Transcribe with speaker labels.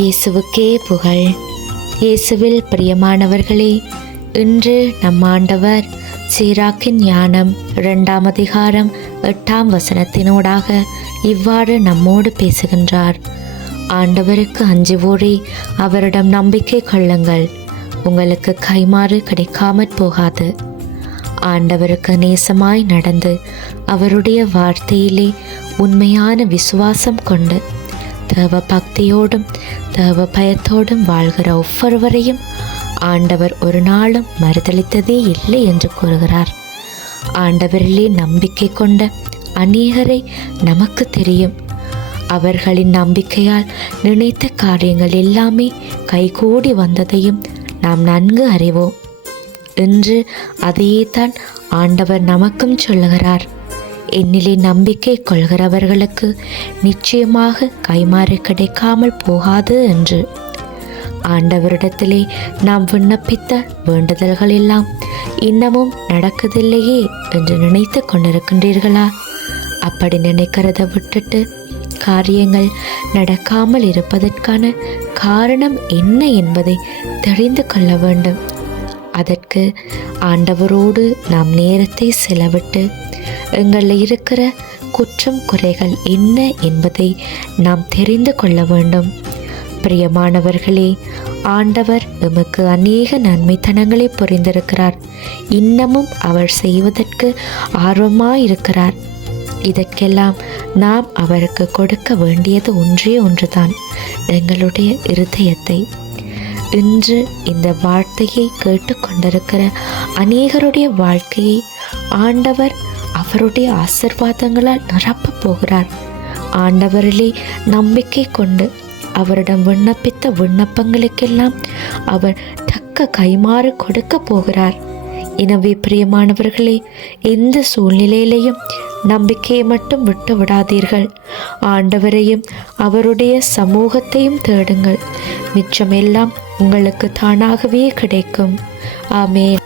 Speaker 1: இயேசுவுக்கே புகழ். இயேசுவில் பிரியமானவர்களே இன்று நம் ஆண்டவர் சீராக்கின் ஞானம் இரண்டாம் அதிகாரம் எட்டாம் வசனத்தினூடாக இவ்வாறு நம்மோடு பேசுகின்றார். ஆண்டவருக்கு அஞ்சுவோரே அவரிடம் நம்பிக்கை கொள்ளுங்கள். உங்களுக்கு கைமாறு கிடைக்காமற் போகாது. ஆண்டவருக்கு நேசமாய் நடந்து அவருடைய வார்த்தையிலே உண்மையான விசுவாசம் கொண்டு தேவ பக்தியோடும் தேவ பயத்தோடும் வாழ்கிற ஒவ்வொருவரையும் ஆண்டவர் ஒரு நாளும் மறுதளித்ததே இல்லை என்று கூறுகிறார். ஆண்டவரிலே நம்பிக்கை கொண்ட அநேகரை நமக்கு தெரியும். அவர்களின் நம்பிக்கையால் நினைத்த காரியங்கள் எல்லாமே கைகூடி வந்ததையும் நாம் நன்கு அறிவோம். என்று அதையே தான் ஆண்டவர் நமக்கும் சொல்லுகிறார். என்னிலே நம்பிக்கை கொள்கிறவர்களுக்கு நிச்சயமாக கைமாறு கிடைக்காமல் போகாது என்று. ஆண்டவரிடத்திலே நாம் விண்ணப்பித்த வேண்டுதல்கள் எல்லாம் இன்னமும் நடக்குதில்லையே என்று நினைத்து கொண்டிருக்கின்றீர்களா? அப்படி நினைக்கிறத விட்டுட்டு காரியங்கள் நடக்காமல் இருப்பதற்கான காரணம் என்ன என்பதை தெரிந்து கொள்ள வேண்டும். அதற்கு ஆண்டவரோடு நாம் நேரத்தை செலவிட்டு எங்களில் இருக்கிற குற்றம் குறைகள் என்ன என்பதை நாம் தெரிந்து கொள்ள வேண்டும். பிரியமானவர்களே ஆண்டவர் எமக்கு அநேக நன்மைத்தனங்களை புரிந்திருக்கிறார். இன்னமும் அவர் செய்வதற்கு ஆர்வமாயிருக்கிறார். இதற்கெல்லாம் நாம் அவருக்கு கொடுக்க வேண்டியது ஒன்றே ஒன்றுதான் எங்களுடைய இருதயத்தை. இன்று இந்த வார்த்தையை கேட்டுக்கொண்டிருக்கிற அநேகருடைய வாழ்க்கையை ஆண்டவர் அவருடைய ஆசிர்வாதங்களால் நிரப்பப் போகிறார் ஆண்டவரிலே நம்பிக்கை கொண்டு அவரிடம் விண்ணப்பித்த விண்ணப்பங்களுக்கெல்லாம் அவர் தக்க கைமாறு கொடுக்க போகிறார். எனவே பிரியமானவர்களே எந்த சூழ்நிலையிலையும் நம்பிக்கையை மட்டும் விட்டு விடாதீர்கள். ஆண்டவரையும் அவருடைய சமூகத்தையும் தேடுங்கள். மிச்சமெல்லாம் உங்களுக்கு தானாகவே கிடைக்கும். ஆமேன்.